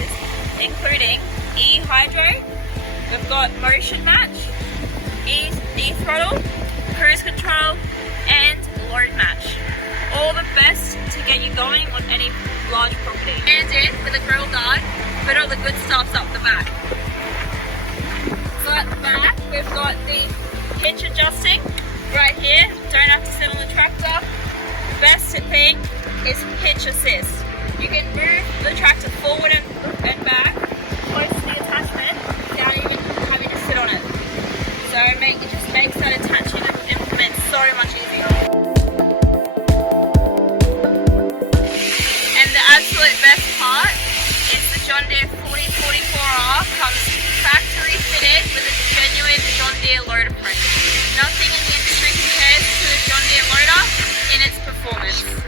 features, including e-hydro, we've got motion match, e-throttle, cruise control, and load match. All the best to get you going on any large property. Hands in with a grill guard, but all the good stuff's up the back. So at the back, we've got the hitch adjusting right here. Don't have to sit on the tractor. The best thing is hitch assist. You can move the tractor forward and back close to the attachment without even having to sit on it. So it just makes that attaching of the implement so much easier. And the absolute best part is the John Deere 4044R comes factory fitted with a genuine John Deere loader frame. Nothing in the industry compares to the John Deere loader in its performance.